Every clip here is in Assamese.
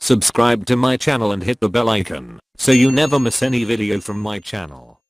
Subscribe to my channel and hit the bell icon so you never miss any video from my channel.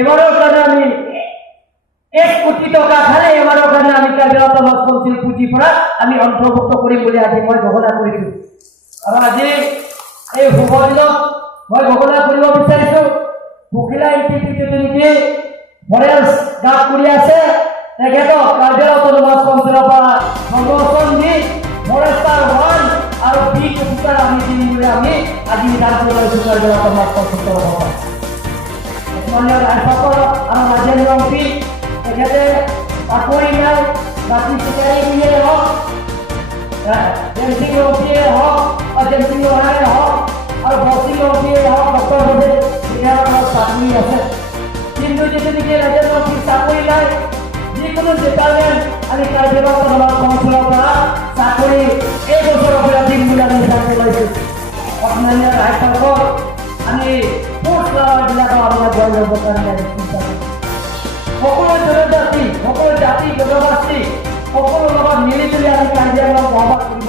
এবারও কারণে আমি 1 কোটি টাকা খালে এবারও কারণে আমি কার্যরত সমাজ কমিটির পুঁজি পড়া আমি অন্তর্ভুক্ত করি বলে আজি মই ঘোষণা কৰিছো আৰু আজি এই শুভ দিনত মই ঘোষণা কৰিব বিচাৰিছো পখিলা ইনষ্টিটিউট নেকি ফৰেন্স গাত কৰি আছে তেখেতক কাৰ্যৰত সমাজ কমিটিৰ পৰা সংগঠন দি ফৰেষ্টাৰ 1 আৰু বি অফিচাৰ আমি দিম বুলি আমি আজি সিদ্ধান্ত লৈছো কাৰ্যৰত সমাজ কমিটিৰ পৰা Semuanya rasakan orang rakyat yang fit, jadi aku ini masih sekali punya hak, jadi yang punya hak, ada yang punya hak, ada bosi yang punya hak, doktor boleh dia orang sakit aja. Jadi dia rakyat yang fit sakit ini, jika pun sekarang ada kerja orang konsulat sakit, bosor berarti bulan ini sakit lagi. Orangnya rasakan, ani जिल्लाका अरूलाई गौरव बताउने সকলো জনজাতি সকলো জাতি জনগোষ্ঠী সকলো লগত মিলিজুলি আমি কাৰ্যকলাপ সহবাস কৰিব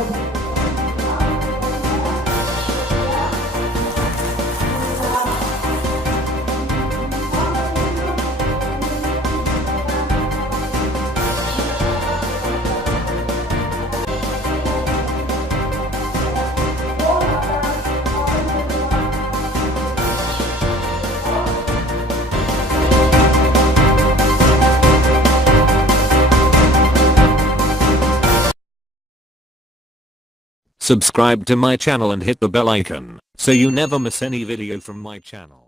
Subscribe to my channel and hit the bell icon so you never miss any video from my channel.